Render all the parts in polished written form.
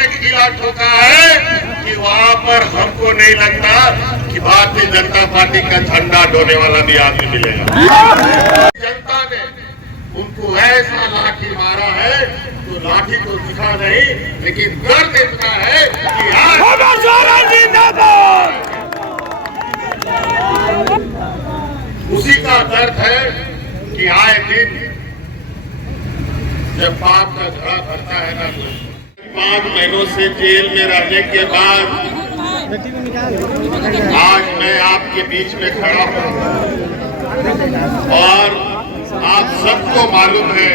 ने किला ठोका है कि वहां पर हमको नहीं लगता कि भारतीय जनता पार्टी का झंडा ढोने वाला भी आदमी मिलेगा। जनता ने उनको ऐसा लाठी मारा है तो लाठी तो दिखा नहीं, लेकिन दर्द इतना है कि उसी का दर्द है कि आए दिन जब बाप का झड़ा भरता है ना, 5 महीनों से जेल में रहने के बाद आज मैं आपके बीच में खड़ा हूं और आप सबको मालूम है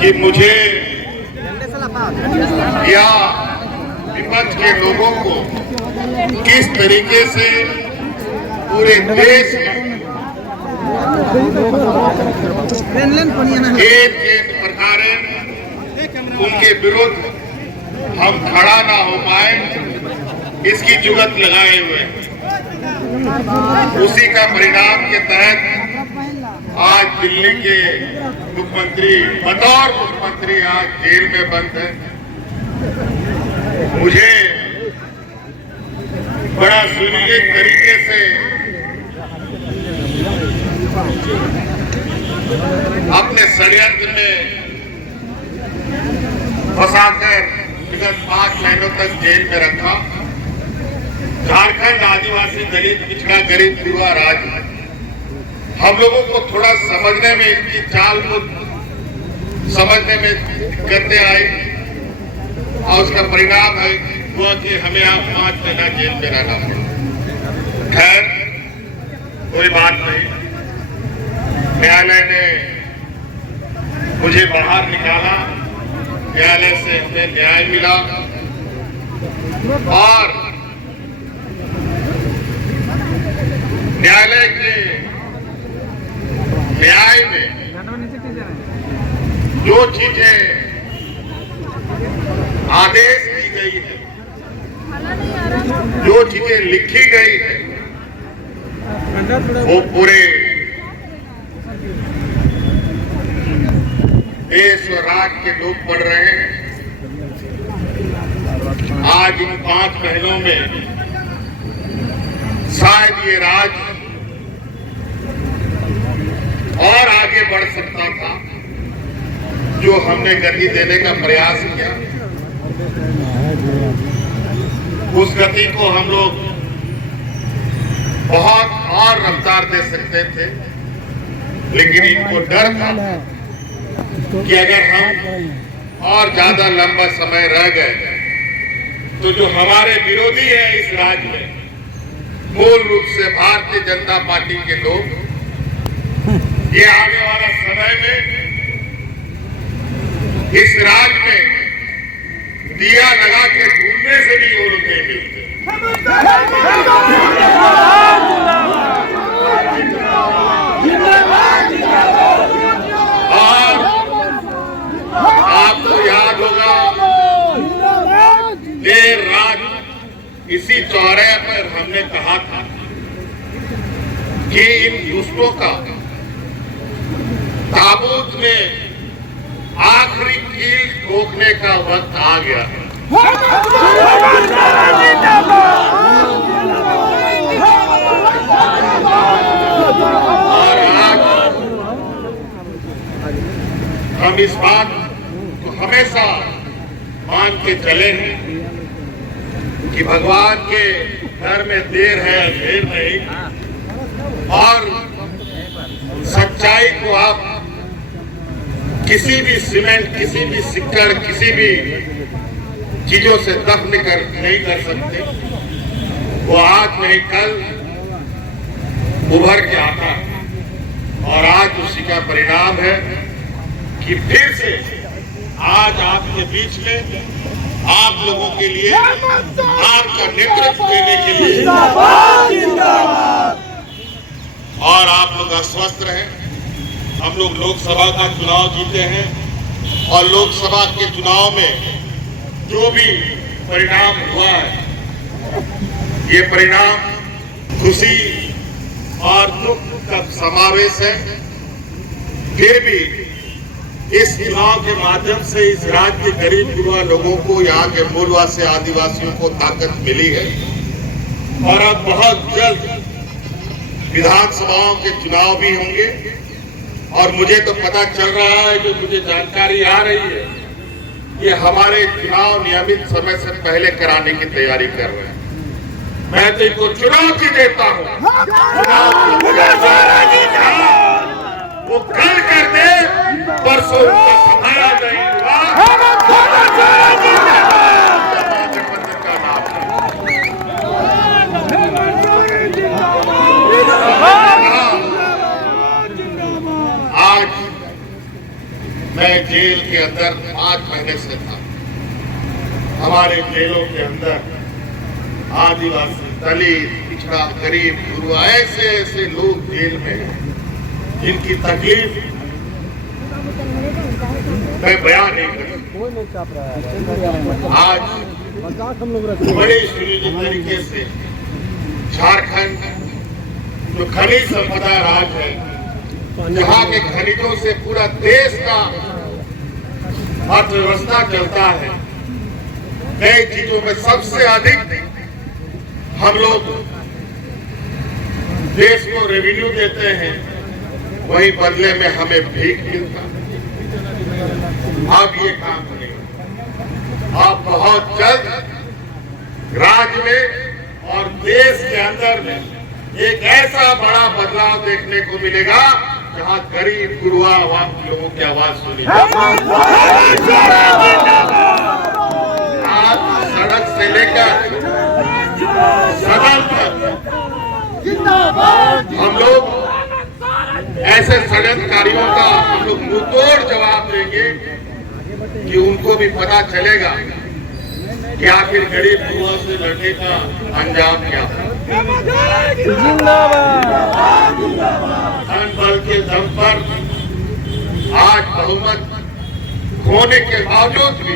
कि मुझे या विपक्ष के लोगों को किस तरीके से पूरे देश में एक प्रकार उनके विरुद्ध हम खड़ा ना हो पाए, इसकी जुगत लगाए हुए उसी का परिणाम के तहत आज दिल्ली के मुख्यमंत्री बतौर मुख्यमंत्री आज जेल में बंद है। मुझे बड़ा सुनिश्चित तरीके से अपने षड्यंत्र में फंसाकर विगत 5 महीनों तक जेल में रखा। झारखंड आदिवासी दलित पिछड़ा गरीब युवा राज्य, हम लोगों को थोड़ा समझने में, इनकी चाल को समझने में दिक्कतें आई और उसका परिणाम है हुआ कि हमें आप 5 महीना जेल में रहना पड़ा। खैर कोई बात नहीं, न्यायालय ने मुझे बाहर निकाला, न्यायालय से हमें न्याय मिला और न्यायालय के न्याय में जो चीजें आदेश दी गई है, जो चीजें लिखी गई है, वो पूरे देश और राज्य के लोग पढ़ रहे हैं। आज इन 5 महीनों में शायद ये राज्य और आगे बढ़ सकता था, जो हमने गति देने का प्रयास किया। उस गति को हम लोग बहुत और रफ्तार दे सकते थे, लेकिन इनको डर था कि अगर हम और ज्यादा लंबा समय रह गए तो जो हमारे विरोधी है इस राज्य में, मूल रूप से भारतीय जनता पार्टी के लोग, ये आने वाला समय में इस राज्य में दिया लगा के ढूंढने से भी वो रुके मिलते। और आपको याद होगा देर रात इसी चौराहे पर हमने कहा था कि इन दुष्टों का ताबूत में आखिरी कील ठोकने का वक्त आ गया है। और आज हम इस बात को हमेशा मान के चले हैं कि भगवान के घर में देर है देर नहीं, और सच्चाई को आप किसी भी सीमेंट, किसी भी सिक्कड़, किसी भी चीजों से दफन नहीं कर सकते। वो आज नहीं कल उभर के आता है, और आज उसी का परिणाम है कि फिर से आज आपके बीच में आप लोगों के लिए, आपका नेतृत्व देने के लिए और आप लोग अस्वस्थ रहे। हम लोग लोकसभा का चुनाव जीते हैं और लोकसभा के चुनाव में जो भी परिणाम हुआ है, ये परिणाम खुशी और दुख का समावेश है। फिर भी इस चुनाव के माध्यम से इस राज्य के गरीब युवा लोगों को, यहाँ के मूलवासी आदिवासियों को ताकत मिली है। और अब बहुत जल्द विधानसभाओं के चुनाव भी होंगे और मुझे तो पता चल रहा है, जो मुझे जानकारी आ रही है, कि हमारे चुनाव नियमित समय से पहले कराने की तैयारी कर रहे हैं। मैं तो इनको चुनौती देता हूँ, वो कल कर दे, परसों उनका संभाला नहीं हुआ। गठबंधन का नाम आज मैं जेल के अंदर 5 महीने से था। हमारे जेलों के अंदर आदिवासी, दलित, पिछड़ा, गरीब, गुरुआ, ऐसे ऐसे लोग जेल में हैं जिनकी तकलीफ मैं बयान नहीं कर। आज बड़े सुनिश्चित तरीके से झारखंड जो खनिज संपदा राज है, जहाँ के खनिजों से पूरा देश का अर्थव्यवस्था चलता है, कई चीजों में सबसे अधिक हम लोग देश को रेवेन्यू देते हैं, वही बदले में हमें भीख मिलता। अब ये काम नहीं, अब बहुत जल्द राज्य में और देश के अंदर में एक ऐसा बड़ा बदलाव देखने को मिलेगा जहां गरीब गुरुआ आवाम लोगों की आवाज सुनी आज सड़क से लेकर सदन तक हम लोग ऐसे षड्यंत्रकारियों का हम लोग मुंहतोड़ जवाब देंगे कि उनको भी पता चलेगा कि आखिर गरीब युवा से लड़ने का अंजाम क्या है। धन बल के दम पर आज बहुमत होने के बावजूद भी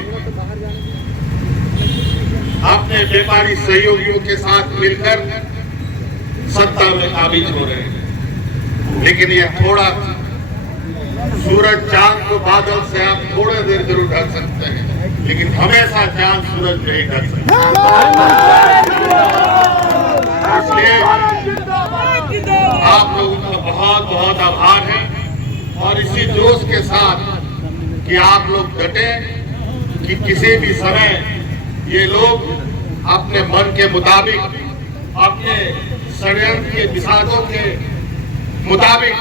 अपने व्यापारी सहयोगियों के साथ मिलकर सत्ता में काबिज हो रहे हैं। लेकिन ये थोड़ा सूरज चांद को बादल से आप थोड़ी देर जरूर ढक सकते हैं, लेकिन हमेशा चांद सूरज नहीं ढक सकते। इसलिए आप लोगों का बहुत बहुत आभार है और इसी जोश के साथ कि आप लोग डटे कि किसी भी समय ये लोग अपने मन के मुताबिक, अपने षड्यंत्र के विषादों के मुताबिक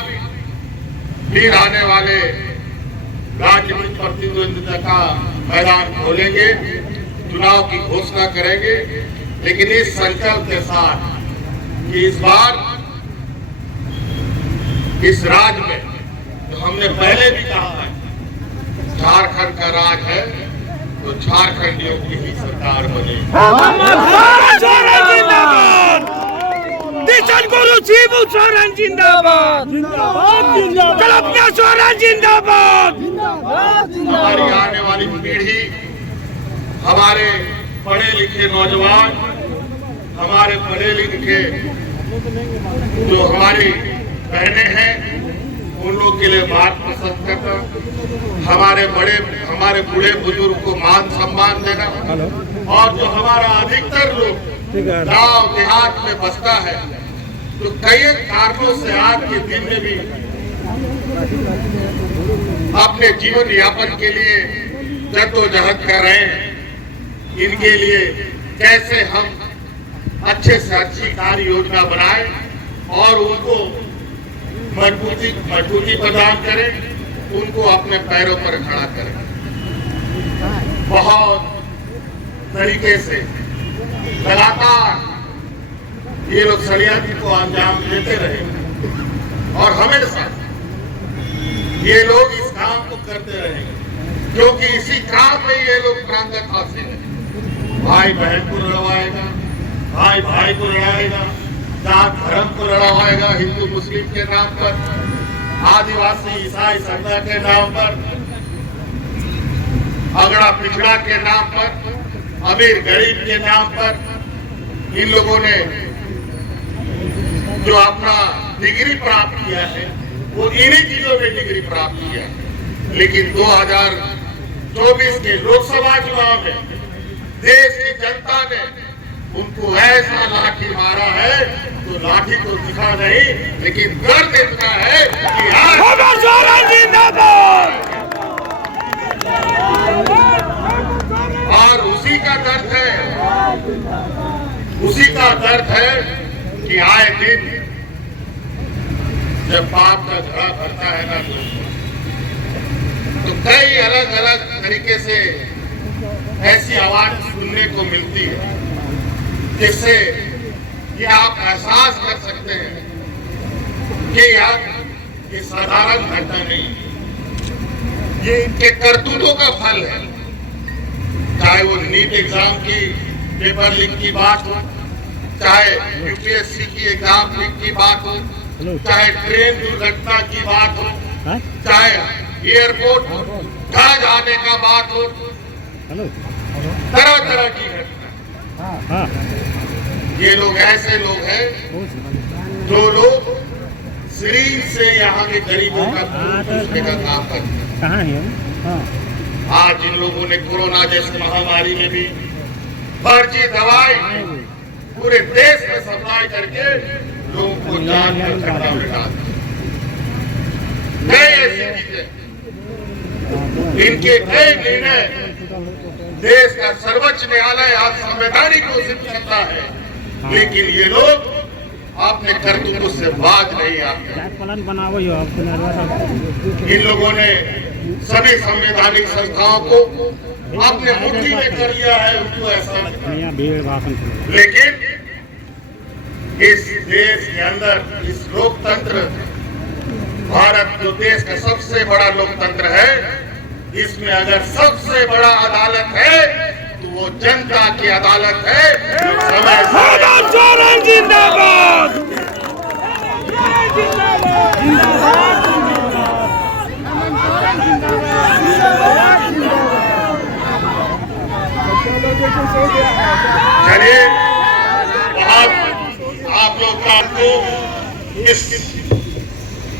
फिर आने वाले राजनीतिक प्रतिद्वंदिता का मैदान खोलेंगे, चुनाव की घोषणा करेंगे। लेकिन इस संकल्प के साथ कि इस बार इस राज्य में तो हमने पहले भी कहा है, झारखंड का राज है तो झारखंडियों की ही सरकार बनेगी। किसान गुरु शिबू सोरेन जिंदाबाद, कल्पना सोरेन जिंदाबाद। हमारी आने वाली पीढ़ी, हमारे पढ़े लिखे नौजवान, हमारे पढ़े लिखे जो हमारी बहनें हैं, उन लोग के लिए बात पसंद करना, हमारे बूढ़े बुजुर्ग को मान सम्मान देना, और जो हमारा अधिकतर लोग गांव देहात में बसता है, तो कई कारणों से आज के दिन में भी अपने जीवन यापन के लिए जद्दोजहद कर रहे हैं। इनके लिए कैसे हम अच्छे से अच्छी कार्य योजना बनाएं और उनको मजबूती प्रदान करें, उनको अपने पैरों पर खड़ा करें। बहुत तरीके से लगातार ये लोग षड्यंत्र को अंजाम देते रहे और हमेशा ये लोग इस काम को करते रहे, क्योंकि इसी काम में ये लोग प्रांगत हासिल है। भाई बहन को लड़वाएगा, भाई भाई को लड़ाएगा, जात धर्म को लड़वाएगा, हिंदू मुस्लिम के नाम पर, आदिवासी ईसाई सरदा के नाम पर, अगड़ा पिछड़ा के नाम पर, अमीर गरीब के नाम पर। इन लोगों ने जो अपना डिग्री प्राप्त किया है, वो इन्हीं चीजों में डिग्री प्राप्त किया है। लेकिन 2024 के लोकसभा चुनाव में देश की जनता ने उनको ऐसा लाठी मारा है, तो लाठी तो दिखा नहीं, लेकिन दर्द इतना है कि हेमंत सोरेन जिंदाबाद। और उसी का दर्द है कि आए दिन जब बाप का झड़ा भरता है ना, तो कई अलग अलग तरीके से ऐसी आवाज सुनने को मिलती है जिससे ये आप एहसास कर सकते हैं कि यार ये साधारण घटना नहीं, ये इनके करतूतों का फल है। चाहे वो नीट एग्जाम की पेपर लीक की बात हो, चाहे यूपीएससी की एग्जाम लीक की बात हो, चाहे ट्रेन दुर्घटना की बात हो, चाहे एयरपोर्ट ढह जाने का बात हो, तरह तरह की घटना। ये लोग ऐसे लोग हैं जो लोग शरीर से यहाँ के गरीबों का खून चूसने का काम करते हैं। आज इन लोगों ने कोरोना जैसी महामारी में भी फर्जी दवाई पूरे देश में सप्लाई करके लोगों को जान का खतरा बिठा दिया। ऐसी चीजें, इनके कई निर्णय देश का सर्वोच्च न्यायालय आज संवैधानिक घोषित करता है, लेकिन ये लोग अपने करतूतों से बाज नहीं आते। इन लोगों ने सभी संवैधानिक संस्थाओं को अपने मुट्ठी में कर लिया है, उनको ऐसा। लेकिन इस देश के अंदर इस लोकतंत्र, भारत जो देश का सबसे बड़ा लोकतंत्र है, इसमें अगर सबसे बड़ा अदालत है तो वो जनता की अदालत है। हेमंत सोरेन जिंदाबाद। चलिए, आप लोग को इस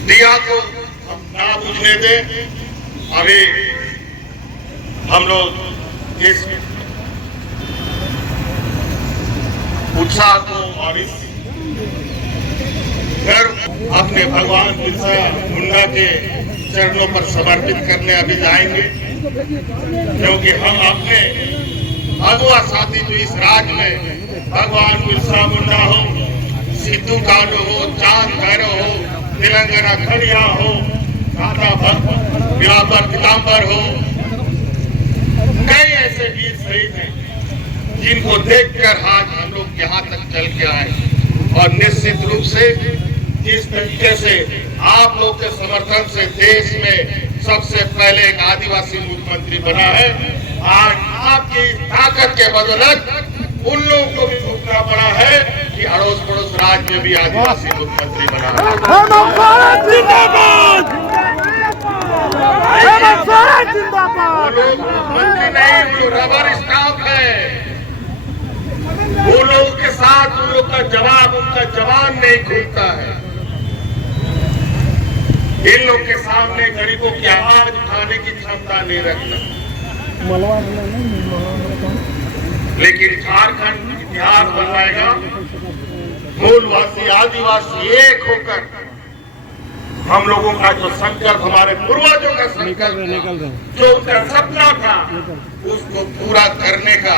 दिया को हम ना बुझने दें। अभी हम लोग इस उत्साह को और इस गर्व अपने भगवान बिरसा मुंडा के चरणों पर समर्पित करने अभी जाएंगे, क्योंकि हम अपने अगुआ साथी जो इस राज्य में भगवान बिरसा मुंडा हो, सिद्धू कालू हो, चांद भैरव हो, तेलंगाना खड़िया हो, दादा बिलावर पीताम्बर हो, कई ऐसे वीर शहीद हैं जिनको देखकर आज हम लोग यहाँ तक चल के आए। और निश्चित रूप से जिस तरीके से आप लोग के समर्थन से देश में सबसे पहले एक आदिवासी मुख्यमंत्री बना है, आज आपकी ताकत के बदौलत उन लोगों को भी झुकना पड़ा है कि अड़ोस पड़ोस राज्य में भी आदिवासी मुख्यमंत्री बना है। वो लोग मुख्यमंत्री नहीं, जो रबर स्टाफ है, वो लोगों के साथ उन लोग का जवाब, उनका जवान नहीं खुलता है। इन लोग के सामने गरीबों की आवाज उठाने की क्षमता नहीं रखता। लेकिन झारखंड इतिहास बनवाएगा, मूलवासी आदिवासी एक होकर हम लोगों का जो संकल्प, हमारे पूर्वजों का संकल्प, जो उनका सपना था, उसको पूरा करने का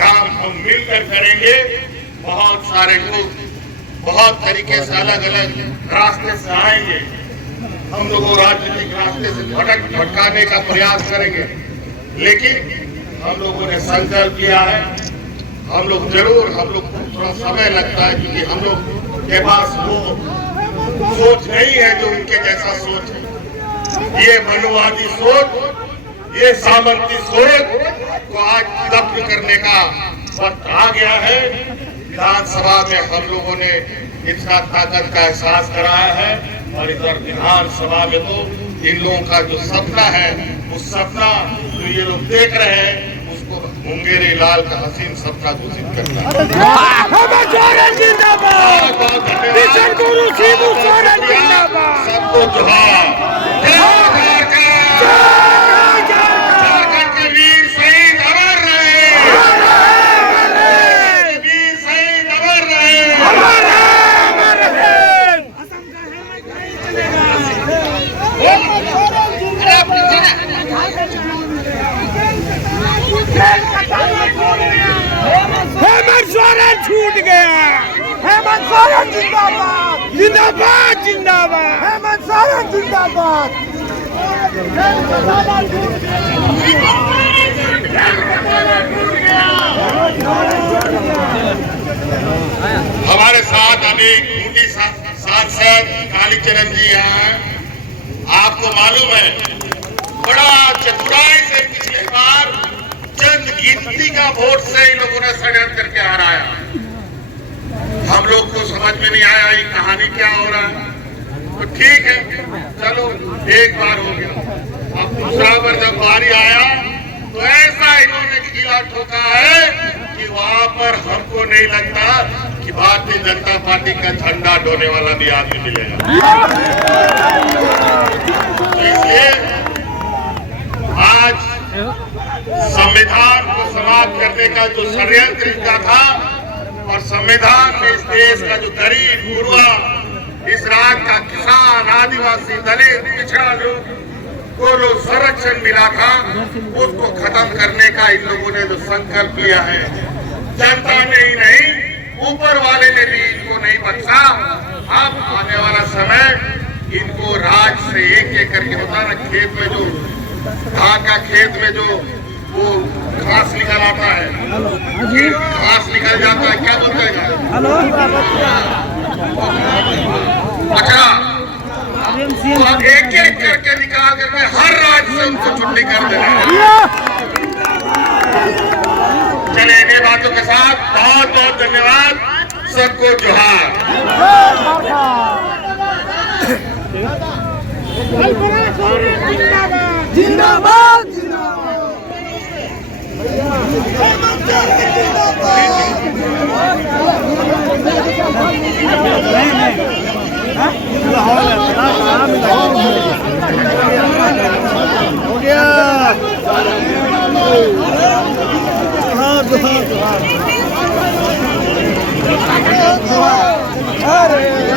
काम हम मिलकर करेंगे। बहुत सारे लोग बहुत तरीके से अलग अलग रास्ते से आएंगे, हम लोगों राजनीतिक रास्ते से भटकाने का प्रयास करेंगे, लेकिन हम लोगों ने संकल्प किया है, हम लोग जरूर, हम लोग को थोड़ा समय लगता है क्योंकि हम लोग के पास वो सोच नहीं है जो उनके जैसा सोच है। ये मनुवादी सोच, ये सामंती सोच को आज दफ्न करने का वक्त आ गया है। विधानसभा में हम लोगों ने इतना ताकत का एहसास कराया है, और इधर विधानसभा में तो इन लोगों का जो सपना है, उस सपना जो ये लोग देख रहे हैं, उसको मुंगेरी लाल का हसीन सपना घोषित करना है। हेमंत सोरेन जिंदाबाद। किशन गुरु शिबू सोरेन जिंदाबाद। सबको जोहार। झारखंड के वीर शहीद अमर रहे, वीर शहीद अमर रहे। हेमंत सोरेन छूट गया। हेमंत सोरेन जिंदाबाद, जिंदाबाद जिंदाबाद। हेमंत सोरेन जिंदाबाद। हमारे साथ अभी खूंटी सांसद कालीचरण जी हैं। आपको मालूम है बड़ा चतुराई से पिछले बार चंद गिनती का वोट से इन लोगों ने षड्यंत्र करके हराया। हम लोग को समझ में नहीं आया ये कहानी क्या हो रहा है। तो ठीक है, चलो एक बार हो गया, अब दूसरा बार जब बारी आया तो ऐसा इन्होंने खिला ठोका है कि वहां पर हमको नहीं लगता कि भारतीय जनता पार्टी का झंडा ढोने वाला भी आदमी मिलेगा। तो इसलिए आज संविधान को समाप्त करने का जो षड्यंत्र इनका था और संविधान में इस देश का जो गरीब गुरुआ, इस राज्य का किसान, आदिवासी, दलित, पिछड़ा लोग को जो संरक्षण मिला था उसको खत्म करने का इन लोगों ने जो संकल्प लिया है, जनता ने ही नहीं ऊपर वाले ने भी इनको नहीं बख्शा। अब आने वाला समय इनको राज से एक एक करके होता ना, खेत में जो धान का खेत में जो वो घास निकल आता है, घास निकल जाता है, क्या बोलते हैं अच्छा, तो अब एक एक करके निकाल करके हर राज्य से उनको छुट्टी कर देना। चलिए इन्हीं बातों के साथ बहुत बहुत धन्यवाद, सबको जोहार। जिंदाबाद, जिंदाबाद। हो गया। अरे